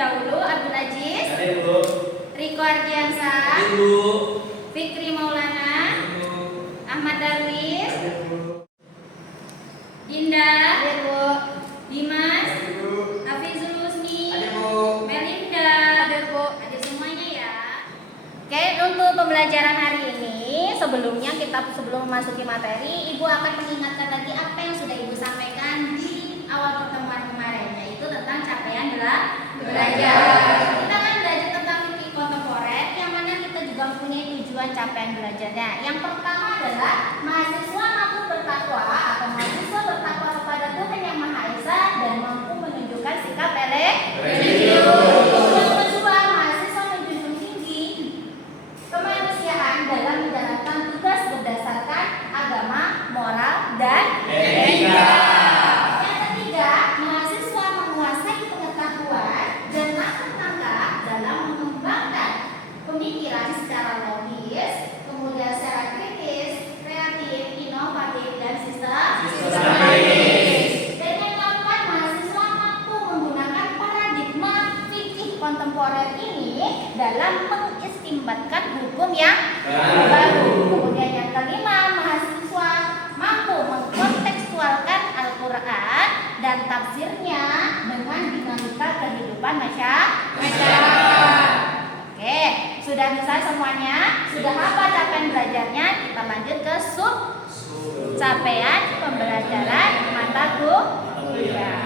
pendahulu Abdul Aziz, Hadir, Bu. Riko Ardiansah, Hadir, Bu. Fikri Maulana, Hadir, Bu. Ahmad Darwis, Hadir, Bu. Dinda, Hadir, Bu. Dimas, Hadir, Bu. Hafizul Husni, Hadir, Bu. Melinda. Hadir, Bu. Hadir semuanya ya. Oke, untuk pembelajaran hari ini sebelum memasuki materi, Ibu akan mengingatkan lagi apa yang sudah Ibu sampaikan di awal pertemuan kemarin, yaitu tentang capaian belajar. Kita kan belajar tentang fikih kontemporer, yang mana kita juga mempunyai tujuan capaian belajarnya. Yang pertama adalah mahasiswa mampu bertakwa atau mahasiswa bertakwa kepada Tuhan Yang Maha Esa dan mampu menunjukkan sikap religius. Yang kedua, mahasiswa menjunjung tinggi kemanusiaan dalam menjalankan tugas berdasarkan agama, moral, dan Etika. Yang ketiga, mahasiswa menguasai pengetahuan dan langkah-langkah dalam mengembangkan pemikiran secara logis, kemudian secara kritis, kreatif, inovatif, dan sistematis. Dan yang keempat, mahasiswa mampu menggunakan paradigma fikih kontemporer ini dalam mengistimbatkan hukum yang baru. Kemudian yang kelima, mahasiswa mampu mengkontekstualkan Al-Quran dan tafsirnya dengan dinamika kehidupan masyarakat. Oke, sudah bisa semuanya? Sudah apa capaian belajarnya? Kita lanjut ke sub capaian pembelajaran mata kuliah.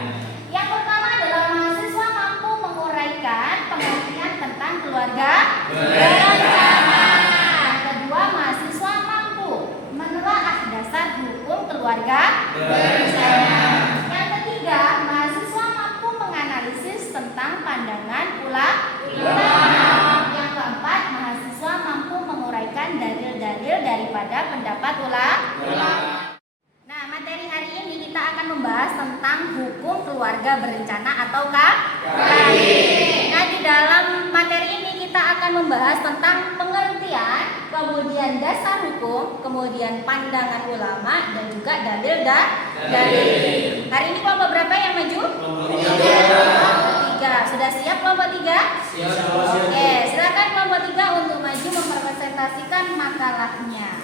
Yang pertama adalah mahasiswa mampu menguraikan pengertian tentang keluarga berencana. Yang kedua, mahasiswa mampu menelaah dasar hukum keluarga berencana. Yang ketiga, mahasiswa mampu menganalisis tentang pandangan ulama. Yang keempat, mahasiswa mampu menguraikan dalil-dalil daripada pendapat ulama. Nah, materi hari ini kita akan membahas tentang hukum keluarga berencana atau KKB. Nah, di dalam materi ini kita akan membahas tentang pengertian, kemudian dasar hukum, kemudian pandangan ulama, dan juga dalil. Hari ini kelompok berapa yang maju? Kelompok 3. Sudah siap kelompok 3? Siap. Oke, silakan kelompok 3 untuk maju mempresentasikan makalahnya.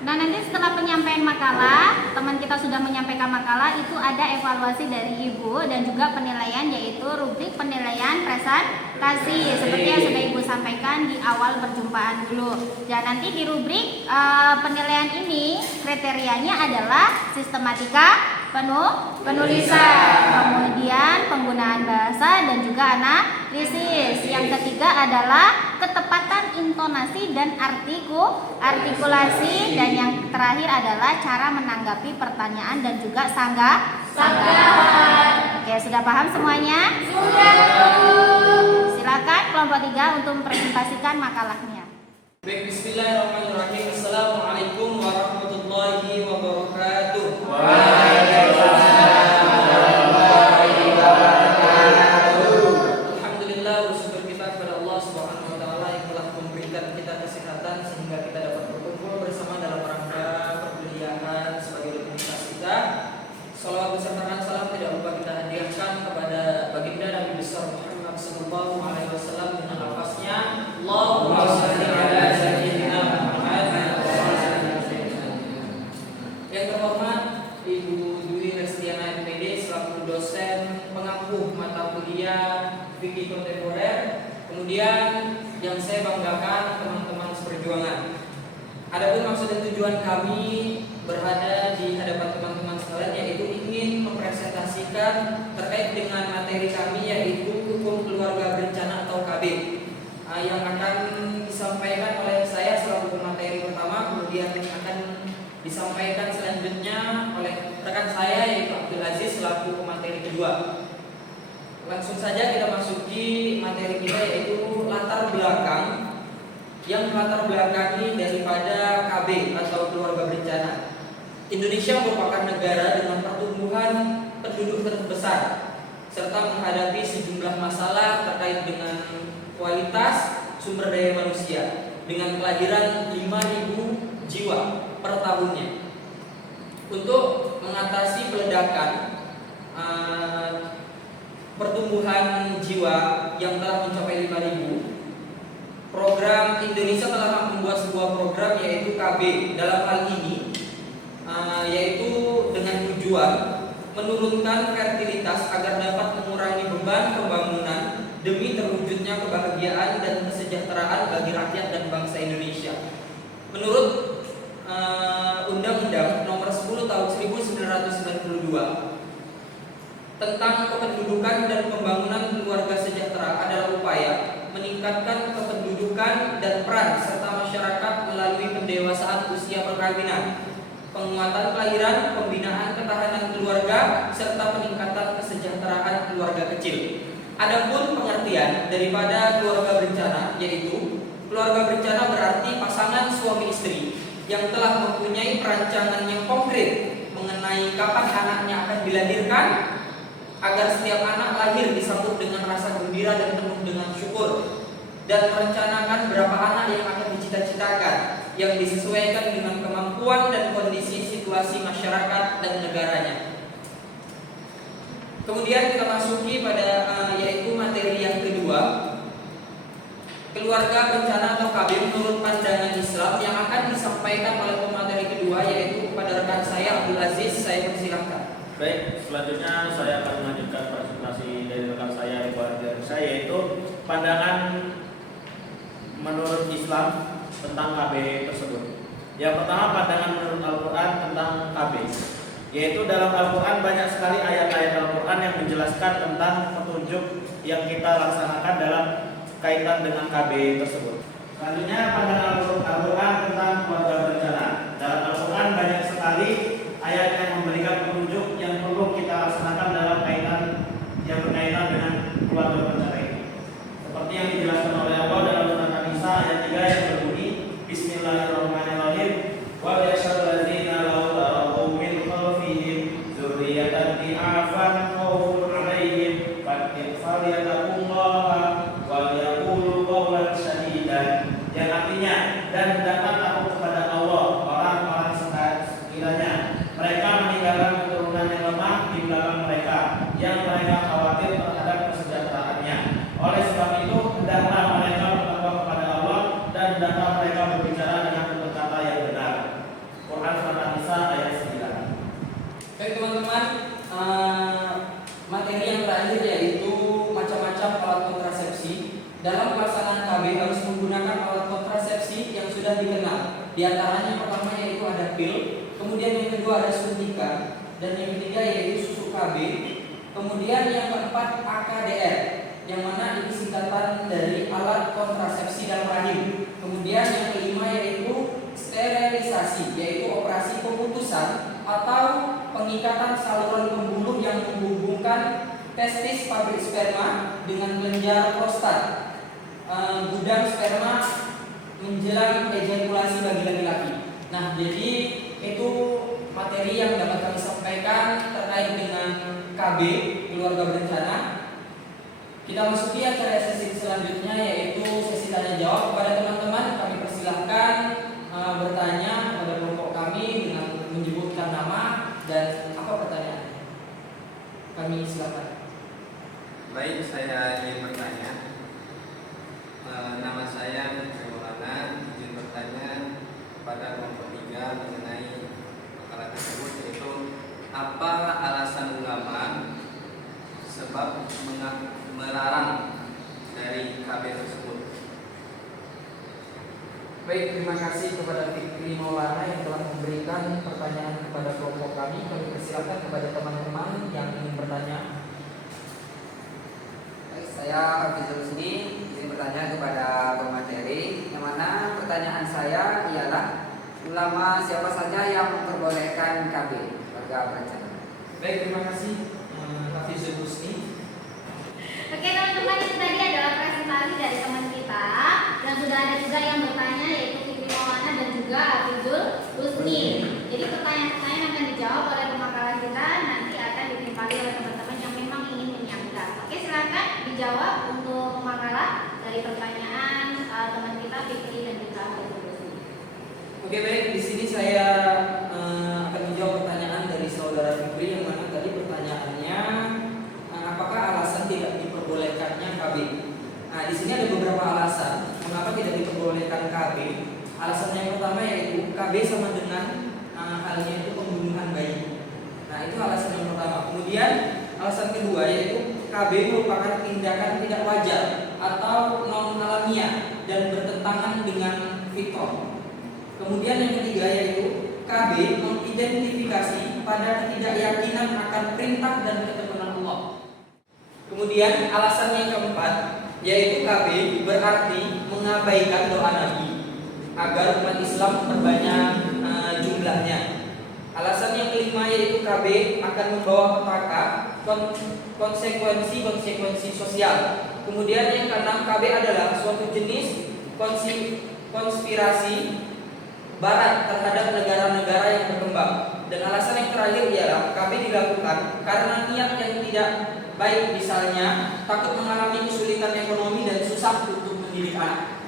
Nah, nanti setelah penyampaian makalah, teman kita sudah menyampaikan makalah, itu ada evaluasi dari Ibu dan juga penilaian, yaitu rubrik penilaian presentasi seperti yang sudah Ibu sampaikan di awal perjumpaan dulu. Dan nanti di rubrik penilaian ini kriterianya adalah sistematika penulisan, kemudian penggunaan bahasa, dan juga analisis. Yang ketiga adalah ketepatan intonasi dan artikulasi, dan yang terakhir adalah cara menanggapi pertanyaan dan juga sanggahan. Oke, sudah paham semuanya? Sudah. Silakan kelompok 3 untuk mempresentasikan makalahnya. Baik, bismillahirrahmanirrahim. Assalamualaikum warahmatullahi wabarakatuh. Alhamdulillah, bersyukur kita kepada Allah Subhanahu wa taala yang telah memberikan kita kesehatan sehingga kita dapat berkumpul bersama dalam rangka perkuliahan sebagai rutinitas kita. Salawat beserta salam tidak lupa kita hadiahkan kepada baginda Nabi besar Muhammad sallallahu alaihi wasallam dengan lafaznya Allahumma shalli ala sayyidina Muhammad wa ala sayyidina. Yang terhormat Ibu Dwi Restiana MPD selaku dosen pengampu mata kuliah fikih kontemporer. Kemudian yang saya banggakan teman-teman seperjuangan. Adapun maksud dan tujuan kami berada di hadapan teman-teman sekalian yaitu ingin mempresentasikan terkait dengan materi kami, yaitu hukum keluarga berencana atau KB, yang akan disampaikan oleh saya selaku pemateri pertama, kemudian akan disampaikan selanjutnya oleh rekan saya yaitu Abdul Aziz selaku pemateri kedua. Langsung saja kita masuki materi kita, yaitu latar belakang yang melatar belakangi daripada KB atau keluarga berencana. Indonesia merupakan negara dengan pertumbuhan penduduk terbesar serta menghadapi sejumlah masalah terkait dengan kualitas sumber daya manusia dengan kelahiran 5.000 jiwa per tahunnya. untuk mengatasi peledakan pertumbuhan jiwa yang telah mencapai 5.000, program Indonesia telah membuat sebuah program yaitu KB. Dalam hal ini yaitu dengan tujuan menurunkan fertilitas agar dapat mengurangi beban pembangunan demi terwujudnya kebahagiaan dan kesejahteraan bagi rakyat dan bangsa Indonesia. Menurut Undang-Undang Nomor 10 Tahun 1992 tentang kependudukan dan pembangunan keluarga sejahtera adalah upaya meningkatkan kependudukan dan peran serta masyarakat melalui pendewasaan usia perkawinan, penguatan kelahiran, pembinaan ketahanan keluarga, serta peningkatan kesejahteraan keluarga kecil. Adapun pengertian daripada keluarga berencana yaitu keluarga berencana berarti pasangan suami istri yang telah mempunyai perancangan yang konkret mengenai kapan anaknya akan dilahirkan agar setiap anak lahir disambut dengan rasa gembira dan penuh dengan syukur, dan merencanakan berapa anak yang akan dicita-citakan yang disesuaikan dengan kemampuan dan kondisi situasi masyarakat dan negaranya. Kemudian kita masuki pada yaitu materi yang kedua, keluarga berencana atau KB menurut pandangan Islam, yang akan disampaikan oleh pemateri kedua yaitu kepada rekan saya Abdul Aziz. Saya persilahkan. Baik, selanjutnya saya akan melanjutkan presentasi dari rekan saya dari saya, yaitu pandangan menurut Islam tentang KB tersebut. Yang pertama, pandangan menurut Al-Quran tentang KB, yaitu dalam Al-Quran banyak sekali ayat-ayat Al-Quran yang menjelaskan tentang petunjuk yang kita laksanakan dalam kaitan dengan KB tersebut. Selanjutnya, pandangan Al-Quran tentang keluarga berencana. Dalam Al-Quran banyak sekali ayat yang memberikan petunjuk yang perlu kita laksanakan dalam kaitan yang berkaitan dengan keluarga berencana ini. Seperti yang dijelaskan oleh Allah dalam surat An-Nisa ayat 3 yang berbunyi Bismillahirrahmanirrahim wa yashhadu allazina law taraku min khalfihim dzurriyyatan di'afan khawfun 'alaihim falyataqullaha wa yaqulu qawlan sadidan, yang artinya, dan hendaklah takut kepada Allah orang-orang sekiranya mereka meninggalkan keturunan yang lemah di belakang mereka yang mereka khawatir terhadap kesejahteraannya. Oleh sebab itu hendaklah mereka bertakwa kepada Allah dan hendaklah mereka berbicara dengan kata yang benar. Quran Surat An-Nisa ayat 9. Baik teman-teman, materi yang terakhir yaitu macam-macam alat kontrasepsi. Dalam pelaksanaan KB harus menggunakan alat kontrasepsi yang sudah dikenal. Di antaranya pertama yaitu ada pil, kemudian yang kedua ada suntikan, dan yang ketiga yaitu susu KB. Kemudian yang keempat AKDR, yang mana ini singkatan dari alat kontrasepsi dalam rahim. Kemudian yang kelima yaitu sterilisasi, yaitu operasi pemutusan atau pengikatan saluran pembuluh yang menghubungkan testis pabrik sperma dengan kelenjar prostat, gudang sperma menjelang ejakulasi bagi laki-laki. Nah, jadi itu materi yang dapat kami sampaikan terkait dengan KB keluarga berencana. Kita masuki acara sesi selanjutnya yaitu sesi tanya jawab. Kepada teman-teman kami persilahkan bertanya kepada kelompok kami dengan menyebutkan nama dan apa pertanyaannya. Kami silakan. Baik, saya ingin bertanya. Nama saya Maulana, izin bertanya kepada kelompok 3 mengenai makalah tersebut, yaitu apa alasan ulama sebab melarang dari KB tersebut. Baik, terima kasih kepada Fikri Maulana yang telah memberikan pertanyaan kepada kelompok kami. Kami persilakan kepada teman-teman yang ingin bertanya. Saya Hafizul Husni, izin bertanya kepada pemateri, yang mana pertanyaan saya ialah ulama siapa saja yang memperbolehkan KB keluarga berencana. Baik, terima kasih Hafizul Husni. Oke teman-teman, itu tadi adalah presentasi dari teman kita, dan sudah ada juga yang bertanya yaitu Fikri Maulana dan juga Hafizul Husni. Jadi pertanyaan-pertanyaan akan dijawab oleh pemakaran kita, nanti akan ditimpali oleh teman-teman yang memang ingin menyiapkan. Oke, silakan dijawab untuk pemakaran dari pertanyaan teman kita Fikri dan juga Hafizul Husni. Oke, baik, di sini saya akan menjawab pertanyaan saudara Fikri yang mana tadi pertanyaannya apakah alasan tidak diperbolehkannya KB? Nah, di sini ada beberapa alasan mengapa tidak diperbolehkan KB. Alasan yang pertama yaitu KB sama dengan halnya itu pembunuhan bayi. Nah, itu alasan yang pertama. Kemudian alasan kedua yaitu KB merupakan tindakan tidak wajar atau non alamiah dan bertentangan dengan fitrah. Kemudian yang ketiga yaitu KB mengidentifikasi pada ketidakyakinan akan perintah dan ketentuan Allah. Kemudian alasan yang keempat yaitu KB berarti mengabaikan doa Nabi agar umat Islam terbanyak jumlahnya. Alasan yang kelima yaitu KB akan membawa petaka konsekuensi sosial. Kemudian yang keenam, KB adalah suatu jenis konspirasi Barat terhadap negara-negara yang berkembang. Dan alasan yang terakhir ialah KB dilakukan karena niat yang tidak baik, misalnya takut mengalami kesulitan ekonomi dan susah untuk mendidik anak.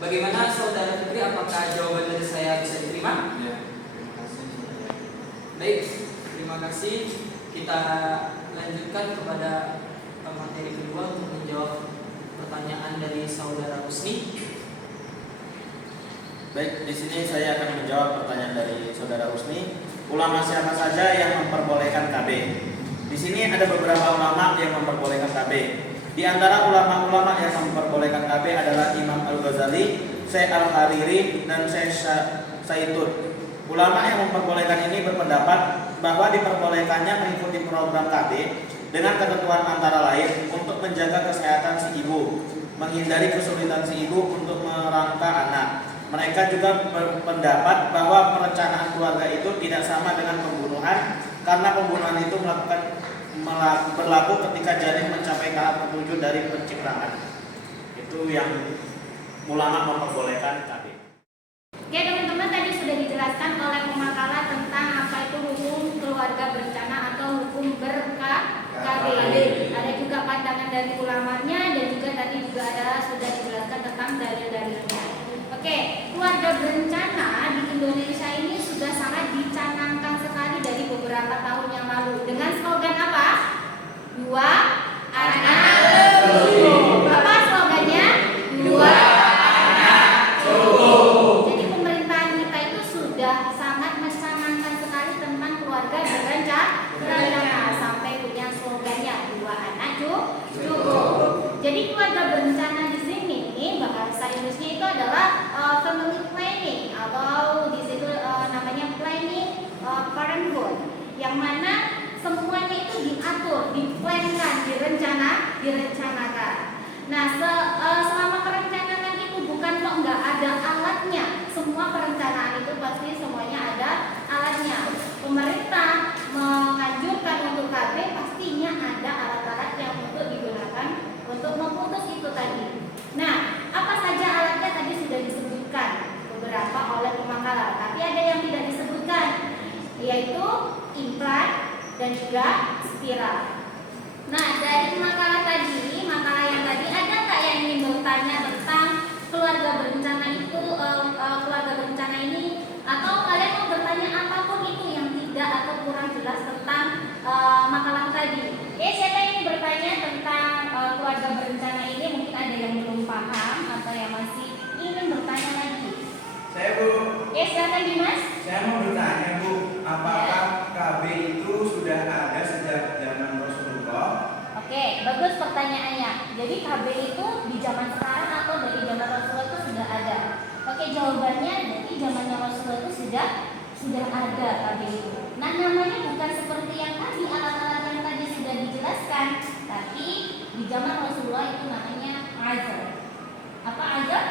Bagaimana saudara Fikri, apakah jawaban dari saya bisa diterima? Ya, terima kasih. Baik, terima kasih. Kita lanjutkan kepada materi kedua untuk menjawab pertanyaan dari saudara Husni. Baik, di sini saya akan menjawab pertanyaan dari saudara Husni. Ulama siapa saja yang memperbolehkan KB? Di sini ada beberapa ulama yang memperbolehkan KB. Di antara ulama-ulama yang memperbolehkan KB adalah Imam Al-Ghazali, Syekh Al-Hariri, dan Syekh Saitun. Ulama yang memperbolehkan ini berpendapat bahwa diperbolehkannya mengikuti program KB dengan ketentuan antara lain untuk menjaga kesehatan si ibu, menghindari kesulitan si ibu untuk merangka anak. Mereka juga berpendapat bahwa perencanaan keluarga itu tidak sama dengan pembunuhan, karena pembunuhan itu berlaku ketika janin mencapai tahap ketujuh dari penciptaan. Itu yang ulama memperbolehkan KB. Oke teman-teman, tadi sudah dijelaskan oleh pemakalah tentang apa itu hukum keluarga berencana atau hukum ber-KB. Ada juga pandangan dari ulamanya dan juga tadi juga sudah dijelaskan tentang dalil-dalilnya. Oke, keluarga berencana di Indonesia ini sudah sangat dicanangkan sekali dari beberapa tahun yang lalu dengan slogan apa? 2 anak cukup. Apa slogannya? 2 anak cukup. Jadi pemerintahan kita itu sudah sangat mencanangkan sekali tentang keluarga berencana sampai punya slogannya 2 anak cukup. Jadi keluarga berencana di sini bahasa Inggrisnya itu adalah family planning atau di situ namanya planning parenthood, yang mana semuanya itu diatur, diplankan, direncanakan. Nah, selama perencanaan itu bukan kok nggak ada alatnya. Semua perencanaan itu pasti semuanya ada alatnya. Pemerintah menganjurkan untuk KB, pastinya ada alat-alat yang untuk digunakan untuk memutus itu tadi. Nah, apa saja alatnya tadi sudah disebutkan beberapa oleh pemakalah, tapi ada yang tidak disebutkan, yaitu implan dan juga spiral. Nah, dari makalah yang tadi ada nggak yang ingin bertanya tentang keluarga berencana itu, keluarga berencana ini, atau kalian mau bertanya apapun itu yang tidak atau kurang jelas tentang makalah tadi? Siapa yang ingin bertanya tentang keluarga berencana ini? Mungkin ada yang belum paham atau yang masih ingin bertanya lagi. Saya Bu. Silakan Dimas. Saya mau bertanya Bu, apakah KB itu sudah ada sejak zaman Rasulullah? Oke, bagus pertanyaannya. Jadi KB itu di zaman sekarang atau dari zaman Rasulullah itu sudah ada? Oke, jawabannya dari zamannya Rasulullah itu sudah ada KB itu. Nah, namanya bukan seperti yang tadi, alat-alat yang tadi sudah dijelaskan, tapi di zaman Rasulullah itu namanya azal. Apa azal?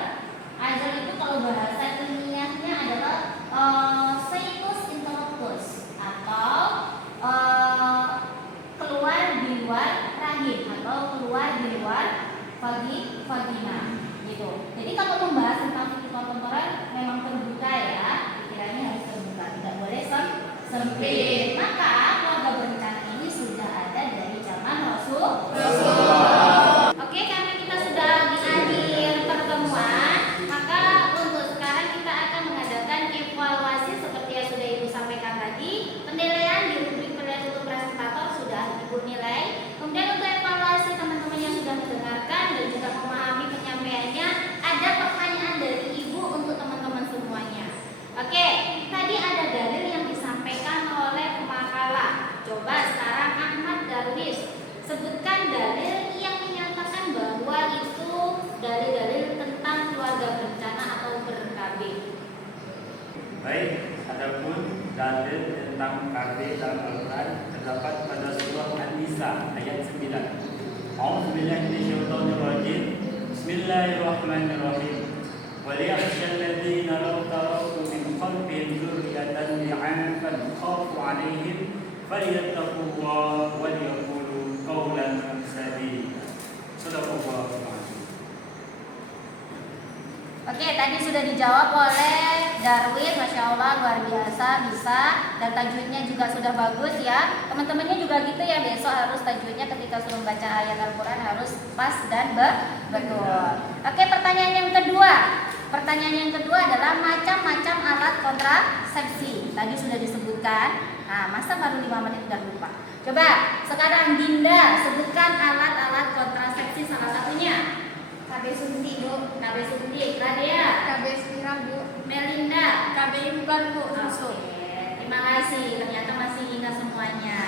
Azal itu kalau bahasa ilmiahnya adalah situs interruptus atau keluar di luar rahim atau keluar di luar vagina gitu. Jadi kalau membahas tentang fikih kontemporer memang terbuka ya, pikirannya harus terbuka, tidak boleh sempit. Maka keluarga berencana ini sudah ada dari zaman Rasulullah. Oke, karena kita sudah di akhir pertemuan, maka untuk sekarang kita akan mengadakan evaluasi seperti yang sudah Ibu sampaikan tadi. Bismillahirrahmanirrahim. وليخشى الذين لو تركوا من خلفهم ذرية ضعافا خافوا عليهم فليتقوا الله وليقولوا قولا سديدا. Sadaqallahu alazim. Oke, tadi sudah dijawab oleh Darwin, Masya Allah luar biasa, bisa. Dan tajwidnya juga sudah bagus ya. Teman-temannya juga gitu ya, besok harus tajwidnya ketika suruh baca ayat Al-Quran harus pas dan betul. Oke, pertanyaan yang kedua. Pertanyaan yang kedua adalah macam-macam alat kontrasepsi. Tadi sudah disebutkan. Nah, masa baru 5 menit udah lupa. Coba sekarang Dinda sebutkan alat-alat kontrasepsi salah satunya. KB suntik Bu, KB suntik, Radia, KB spiral Bu, Melinda, KB implan Bu, susu. Terima kasih, ternyata masih ingat semuanya.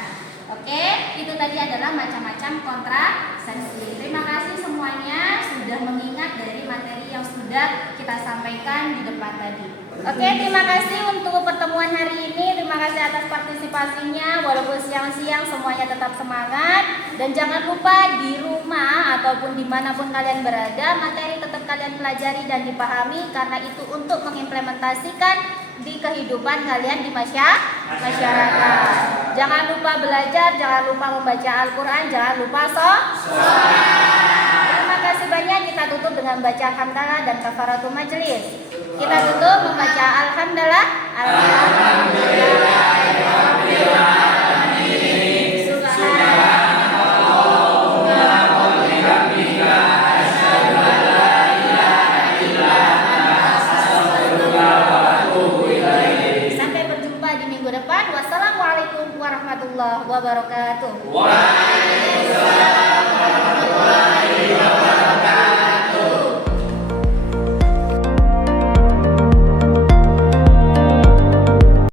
Oke, itu tadi adalah macam-macam kontrasepsi. Terima kasih semuanya sudah mengingat dari materi yang sudah kita sampaikan di depan tadi. Oke, terima kasih untuk pertemuan hari ini. Terima kasih atas partisipasinya. Walaupun siang-siang semuanya tetap semangat. Dan jangan lupa di rumah ataupun dimanapun kalian berada, materi tetap kalian pelajari dan dipahami. Karena itu untuk mengimplementasikan di kehidupan kalian di masyarakat. Jangan lupa belajar, jangan lupa membaca Al-Quran, jangan lupa Terima kasih banyak. Kita tutup dengan baca Alhamdulillah dan kafaratul majelis. Kita tutup membaca Alhamdulillah. Sampai berjumpa di minggu depan. Wassalamualaikum warahmatullahi wabarakatuh. Waalaikumsalam warahmatullahi wabarakatuh.